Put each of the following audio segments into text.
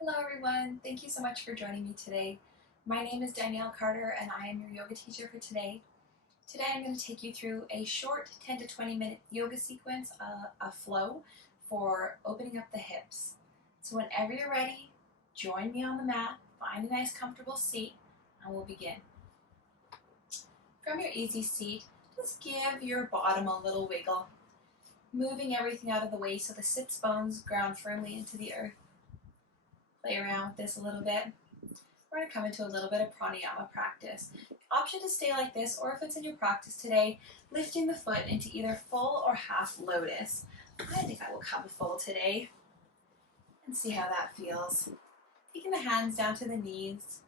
Hello everyone, thank you so much for joining me today. My name is Danielle Carter and I am your yoga teacher for today. Today I'm going to take you through a short 10 to 20 minute yoga sequence, a flow for opening up the hips. So whenever you're ready, join me on the mat, find a nice comfortable seat, and we'll begin. From your easy seat, just give your bottom a little wiggle, moving everything out of the way so the sits bones ground firmly into the earth. Play around with this a little bit. We're going to come into a little bit of pranayama practice. Option to stay like this, or if it's in your practice today, lifting the foot into either full or half lotus. I think I will come full today and see how that feels. Taking the hands down to the knees.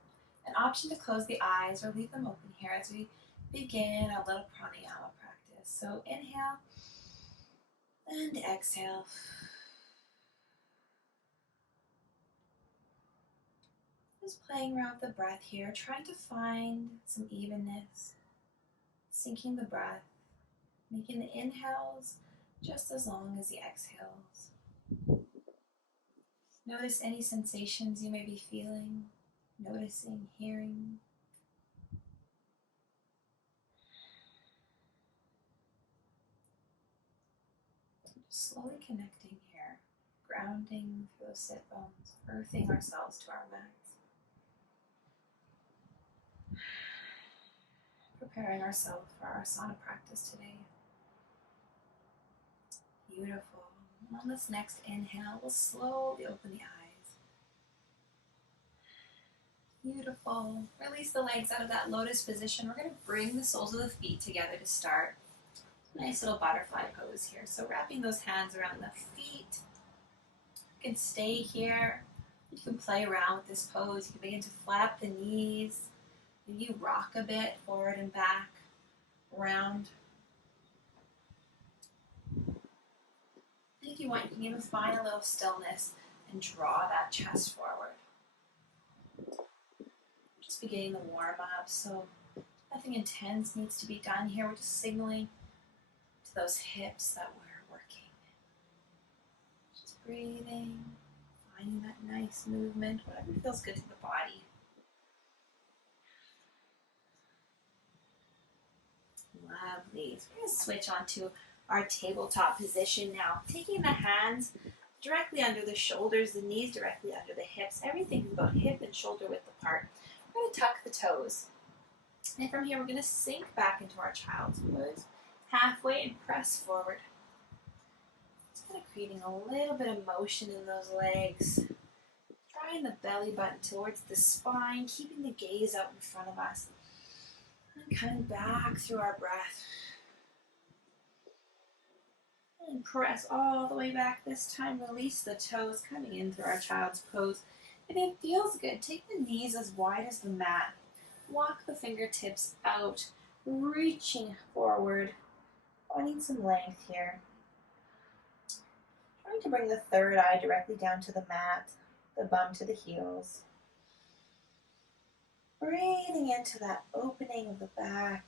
An option to close the eyes or leave them open here as we begin a little pranayama practice. So inhale and exhale. Just playing around with the breath here, trying to find some evenness, syncing the breath, making the inhales just as long as the exhales. Notice any sensations you may be feeling, noticing, hearing. Just slowly connecting here, grounding through those sit bones, earthing ourselves to our mats. Preparing ourselves for our asana practice today. Beautiful. On this next inhale, we'll slowly open the eyes. Beautiful. Release the legs out of that lotus position. We're going to bring the soles of the feet together to start. Nice little butterfly pose here. So wrapping those hands around the feet. You can stay here. You can play around with this pose. You can begin to flap the knees. Maybe rock a bit forward and back, around. And if you want, you can even find a little stillness and draw that chest forward. Just beginning the warm up, so nothing intense needs to be done here. We're just signaling to those hips that we're working. Just breathing, finding that nice movement, whatever feels good to the body. Lovely. So we're going to switch on to our tabletop position now. Taking the hands directly under the shoulders, the knees directly under the hips. Everything's about hip and shoulder width apart. We're going to tuck the toes. And from here, we're going to sink back into our child's pose. Halfway and press forward. Just kind of creating a little bit of motion in those legs. Drawing the belly button towards the spine, keeping the gaze out in front of us. And coming back through our breath. And press all the way back this time. Release the toes, coming in through our child's pose. If it feels good, take the knees as wide as the mat. Walk the fingertips out, reaching forward, finding some length here. Trying to bring the third eye directly down to the mat, the bum to the heels. Breathing into that opening of the back.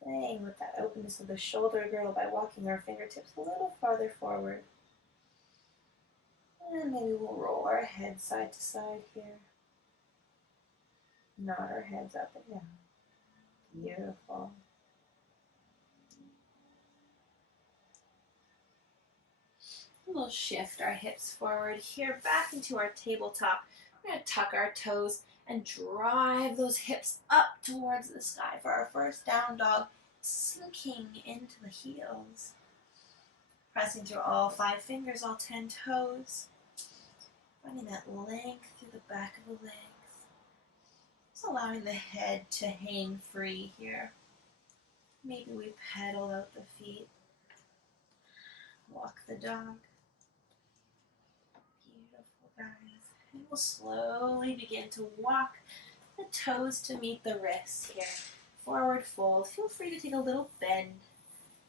Playing with that openness of the shoulder girdle by walking our fingertips a little farther forward. And maybe we'll roll our head side to side here. Nod our heads up and down. Beautiful. We'll shift our hips forward here, back into our tabletop. We're going to tuck our toes and drive those hips up towards the sky for our first down dog, sinking into the heels. Pressing through all 5 fingers, all 10 toes. Finding that length through the back of the legs. Just allowing the head to hang free here. Maybe we pedal out the feet. Walk the dog. Beautiful, guys. And we'll slowly begin to walk the toes to meet the wrists here. Forward fold. Feel free to take a little bend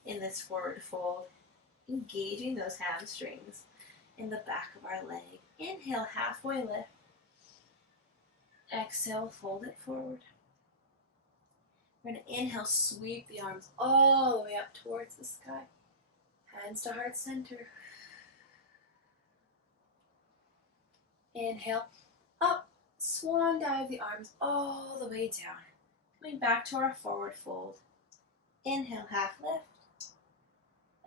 in this forward fold. Engaging those hamstrings in the back of our leg. Inhale, halfway lift. Exhale, fold it forward. We're going to inhale, sweep the arms all the way up towards the sky. Hands to heart center. Inhale, up, swan dive the arms all the way down. Coming back to our forward fold. Inhale, half lift.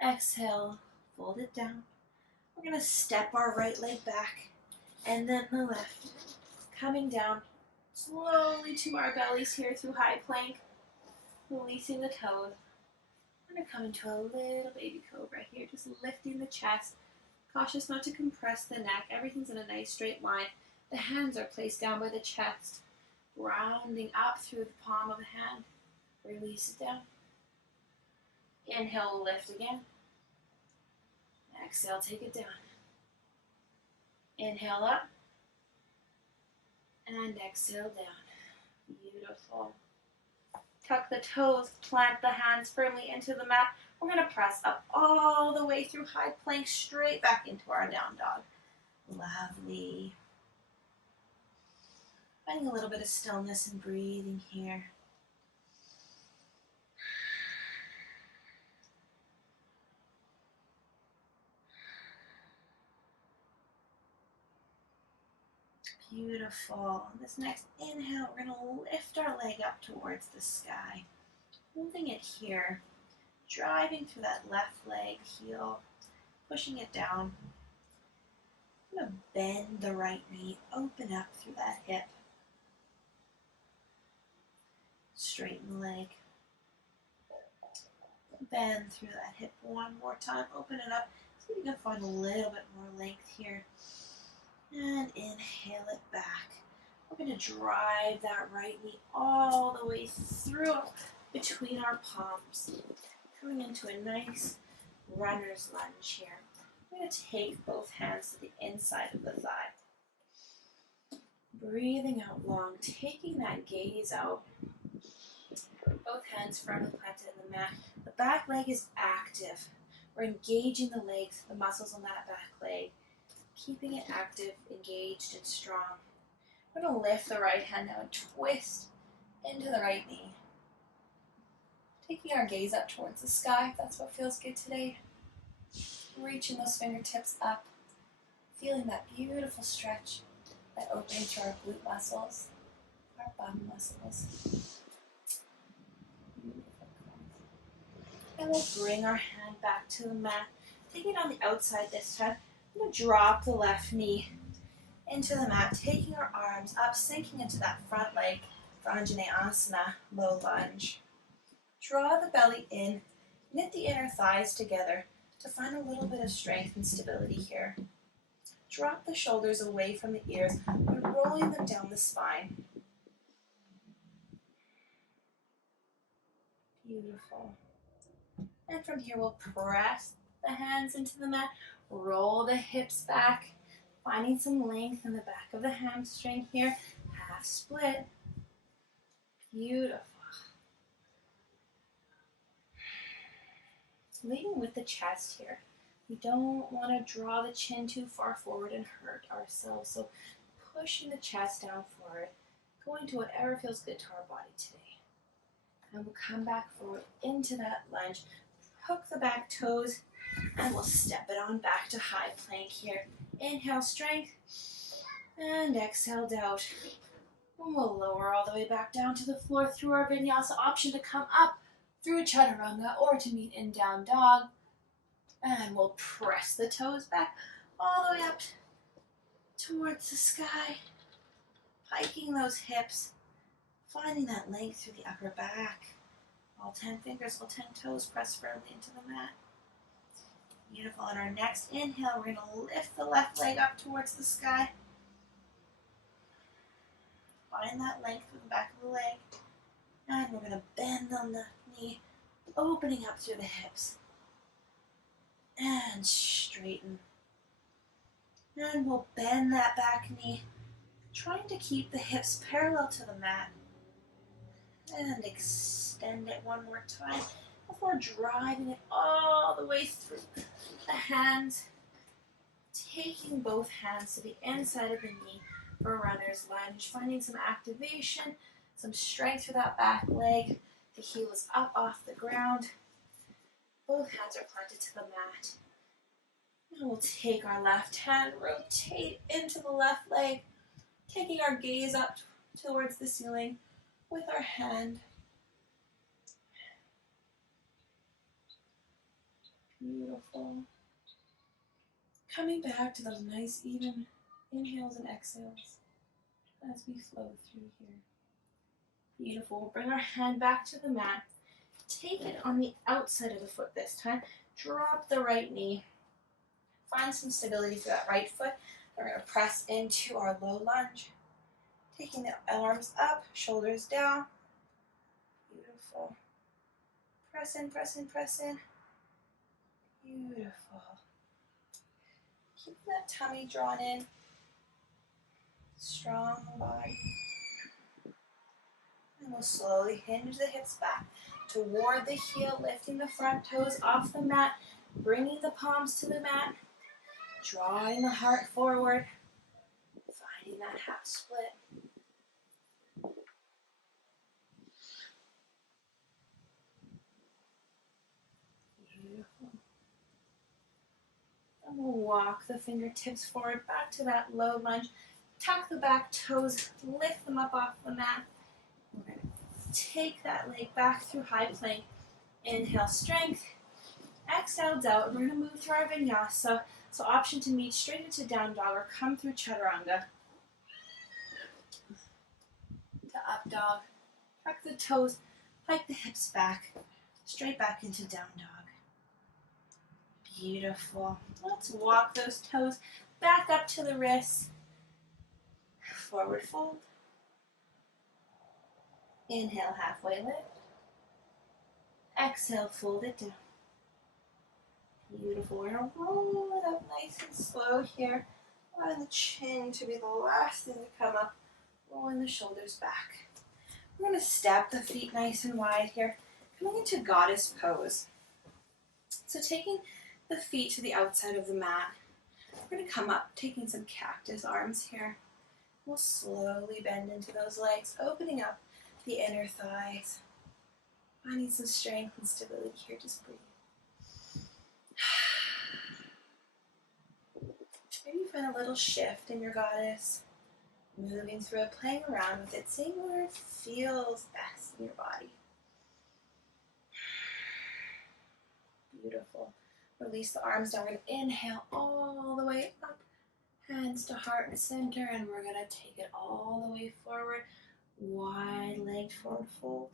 Exhale, fold it down. We're going to step our right leg back and then the left. Coming down slowly to our bellies here through high plank. Releasing the toes. We're going to come into a little baby cobra here, just lifting the chest. Cautious not to compress the neck. Everything's in a nice straight line. The hands are placed down by the chest, rounding up through the palm of the hand. Release it down. Inhale, lift again. Exhale, take it down. Inhale up. And exhale down. Beautiful. Tuck the toes, plant the hands firmly into the mat. We're going to press up all the way through high plank, straight back into our down dog. Lovely. Finding a little bit of stillness and breathing here. Beautiful. On this next inhale, we're going to lift our leg up towards the sky. Holding it here. Driving through that left leg, heel. Pushing it down. I'm going to bend the right knee. Open up through that hip. Straighten the leg. Bend through that hip one more time. Open it up. See if you can find a little bit more length here. And inhale it back. We're going to drive that right knee all the way through between our palms. Coming into a nice runner's lunge here. We're going to take both hands to the inside of the thigh. Breathing out long, taking that gaze out. Both hands firmly planted in the mat. The back leg is active. We're engaging the legs, the muscles on that back leg. Keeping it active, engaged, and strong. We're going to lift the right hand now and twist into the right knee. Taking our gaze up towards the sky, if that's what feels good today. Reaching those fingertips up. Feeling that beautiful stretch, that opening through our glute muscles, our bum muscles. And we'll bring our hand back to the mat. Taking it on the outside this time. We're going to drop the left knee into the mat, taking our arms up, sinking into that front leg for Anjaneyasana, low lunge. Draw the belly in, knit the inner thighs together to find a little bit of strength and stability here. Drop the shoulders away from the ears and rolling them down the spine. Beautiful. And from here we'll press the hands into the mat, roll the hips back, finding some length in the back of the hamstring here, half split. Beautiful. Leading with the chest here. We don't want to draw the chin too far forward and hurt ourselves, so pushing the chest down forward, going to whatever feels good to our body today. And we'll come back forward into that lunge, hook the back toes, and we'll step it on back to high plank here. Inhale, strength, and exhale, doubt. And we'll lower all the way back down to the floor through our vinyasa. Option to come up through chaturanga or to meet in down dog. And we'll press the toes back all the way up towards the sky. Hiking those hips, finding that length through the upper back. All 10 fingers, all 10 toes press firmly into the mat. Beautiful. On our next inhale, we're going to lift the left leg up towards the sky. Find that length with the back of the leg. And we're going to bend on the knee, opening up through the hips. And straighten. And we'll bend that back knee, trying to keep the hips parallel to the mat. And extend it one more time before driving it all the way through the hands. Taking both hands to the inside of the knee for a runner's lunge. Finding some activation, some strength through that back leg. The heel is up off the ground. Both hands are planted to the mat. And we'll take our left hand, rotate into the left leg, taking our gaze up towards the ceiling with our hand. Beautiful. Coming back to those nice even inhales and exhales as we flow through here. Beautiful. Bring our hand back to the mat. Take it on the outside of the foot this time. Drop the right knee. Find some stability through that right foot. We're going to press into our low lunge. Taking the arms up, shoulders down. Beautiful. Press in, press in, press in. Beautiful. Keep that tummy drawn in. Strong body. And we'll slowly hinge the hips back toward the heel, lifting the front toes off the mat, bringing the palms to the mat, drawing the heart forward, finding that half split. Beautiful. And we'll walk the fingertips forward back to that low lunge. Tuck the back toes, lift them up off the mat. We're going to take that leg back through high plank. Inhale, strength. Exhale, doubt. We're going to move through our vinyasa. So option to meet straight into down dog or come through chaturanga. To up dog. Tuck the toes, hike the hips back, straight back into down dog. Beautiful. Let's walk those toes back up to the wrists. Forward fold. Inhale, halfway lift. Exhale, fold it down. Beautiful. We're going to roll it up nice and slow here. Allowing the chin to be the last thing to come up. Rolling the shoulders back. We're going to step the feet nice and wide here. Coming into goddess pose. So taking the feet to the outside of the mat. We're going to come up, taking some cactus arms here. We'll slowly bend into those legs, opening up the inner thighs. Finding some strength and stability here, just breathe. Maybe find a little shift in your goddess. Moving through it, playing around with it, seeing where it feels best in your body. Beautiful. Release the arms down. We're going to inhale all the way up. Hands to heart and center, and we're going to take it all the way forward. Wide-legged forward fold.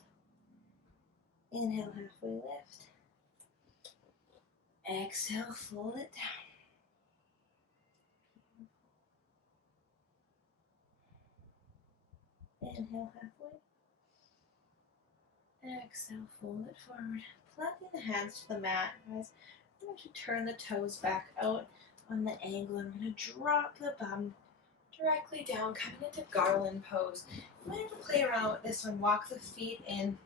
Inhale, halfway lift. Exhale, fold it down. Inhale, halfway. Exhale, fold it forward. Planting the hands to the mat, guys. We're going to turn the toes back out on the angle, and we're going to drop the bum directly down, coming into garland pose. I'm going to play around with this one. Walk the feet in.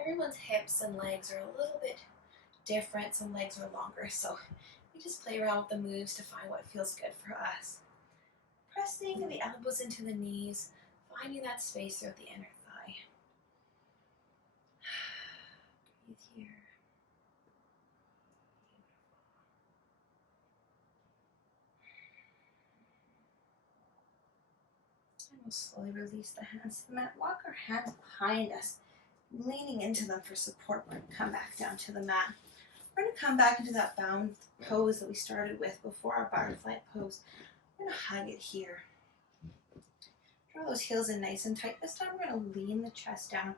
Everyone's hips and legs are a little bit different. Some legs are longer, so we just play around with the moves to find what feels good for us. Pressing the elbows into the knees, finding that space throughout the inner thigh. Breathe here. And we'll slowly release the hands to the mat. Walk our hands behind us, leaning into them for support. We're going to come back down to the mat. We're going to come back into that bound pose that we started with before our butterfly pose. We're going to hug it here. Draw those heels in nice and tight. This time we're going to lean the chest down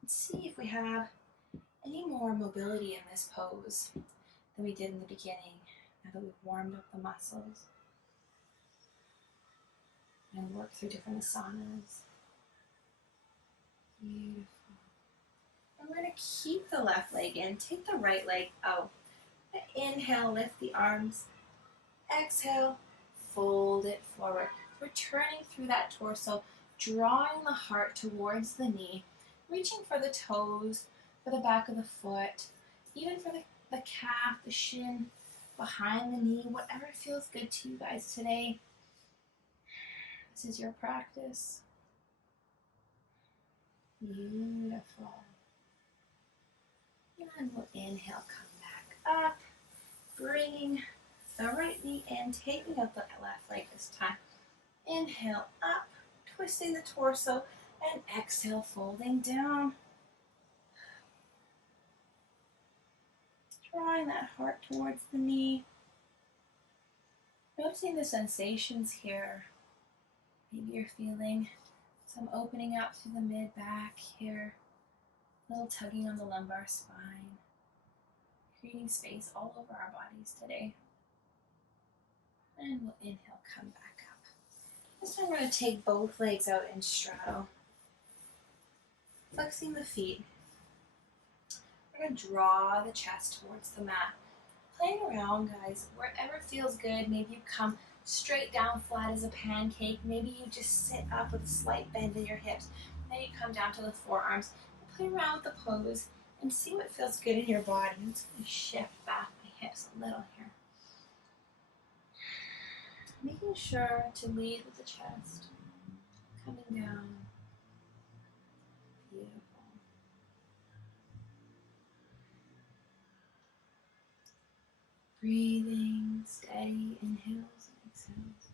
and see if we have any more mobility in this pose than we did in the beginning, now that we've warmed up the muscles and worked through different asanas. Beautiful. And we're going to keep the left leg in, take the right leg out. Inhale, lift the arms. Exhale, fold it forward. Returning through that torso, drawing the heart towards the knee, reaching for the toes, for the back of the foot, even for the calf, the shin, behind the knee, whatever feels good to you guys today. This is your practice. Beautiful. And we'll inhale, come back up, bringing the right knee in, taking out the left leg this time. Inhale up, twisting the torso, and exhale, folding down. Drawing that heart towards the knee. Noticing the sensations here. Maybe you're feeling some opening up through the mid-back here. A little tugging on the lumbar spine. Creating space all over our bodies today. And we'll inhale, come back up. This time we're going to take both legs out in straddle. Flexing the feet. We're going to draw the chest towards the mat. Playing around, guys, wherever feels good. Maybe you come straight down flat as a pancake. Maybe you just sit up with a slight bend in your hips. Then you come down to the forearms. Play around with the pose and see what feels good in your body. I'm just going to shift back my hips a little here. Making sure to lead with the chest. Coming down. Beautiful. Breathing, steady inhales and exhales.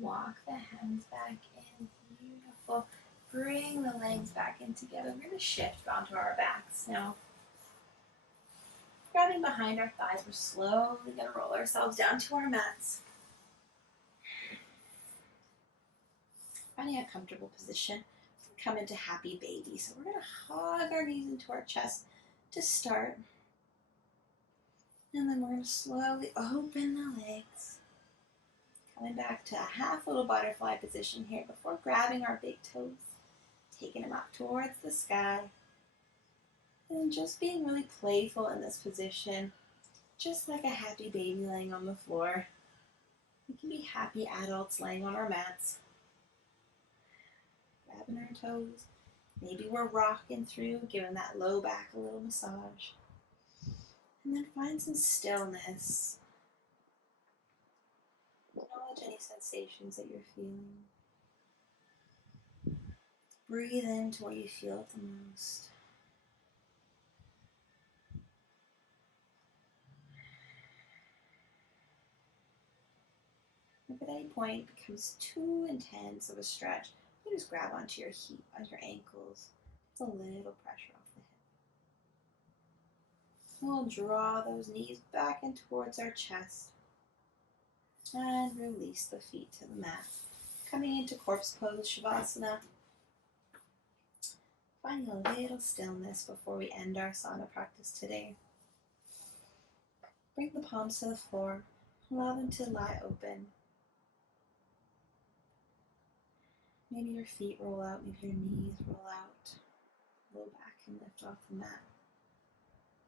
Walk the hands back in. Beautiful. Bring the legs back in together. We're going to shift onto our backs now. Grabbing behind our thighs, we're slowly going to roll ourselves down to our mats. Finding a comfortable position. Come into happy baby. So we're going to hug our knees into our chest to start. And then we're going to slowly open the legs. Coming back to a half little butterfly position here before grabbing our big toes. Taking them up towards the sky. And just being really playful in this position. Just like a happy baby laying on the floor. We can be happy adults laying on our mats. Grabbing our toes. Maybe we're rocking through, giving that low back a little massage. And then find some stillness. Acknowledge any sensations that you're feeling. Breathe into what you feel it the most. If at any point it becomes too intense of a stretch, you just grab onto your your ankles. It's a little pressure off the hip. We'll draw those knees back in towards our chest. And release the feet to the mat. Coming into corpse pose, Shavasana. Finding a little stillness before we end our sauna practice today. Bring the palms to the floor. Allow them to lie open. Maybe your feet roll out, maybe your knees roll out. Roll back and lift off the mat.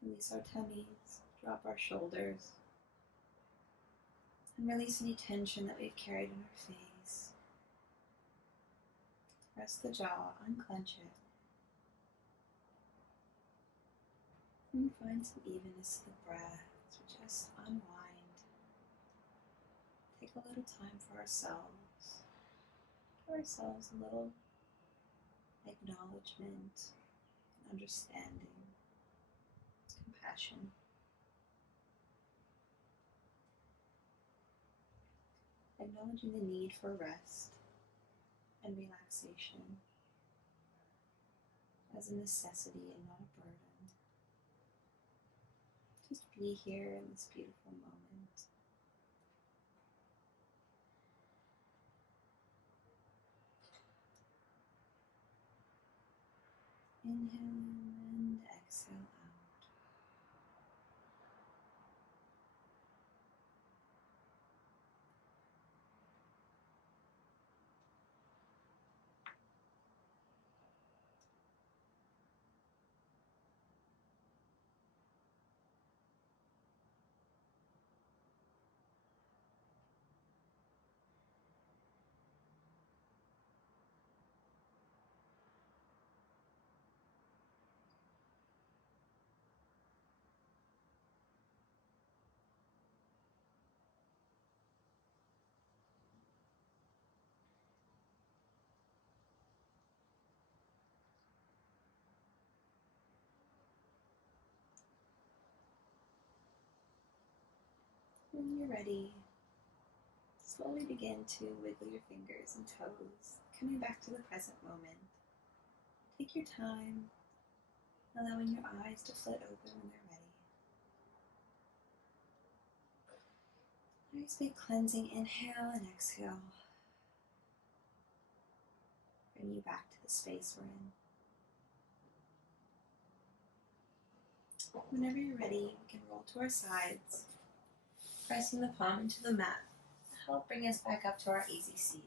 Release our tummies, drop our shoulders. And release any tension that we've carried in our face. Press the jaw, unclench it. And find some evenness to the breath. So just unwind. Take a little time for ourselves. Give ourselves a little acknowledgement, understanding, compassion. Acknowledging the need for rest and relaxation as a necessity and not a burden. Just be here in this beautiful moment. Inhale in and exhale out. When you're ready, slowly begin to wiggle your fingers and toes, coming back to the present moment. Take your time, allowing your eyes to flit open when they're ready. Nice big cleansing inhale and exhale. Bring you back to the space we're in. Whenever you're ready, we can roll to our sides, pressing the palm into the mat to help bring us back up to our easy seat.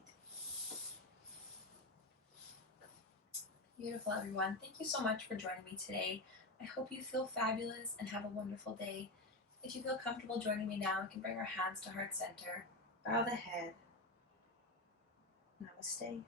Beautiful, everyone. Thank you so much for joining me today. I hope you feel fabulous and have a wonderful day. If you feel comfortable joining me now, we can bring our hands to heart center, bow the head. Namaste.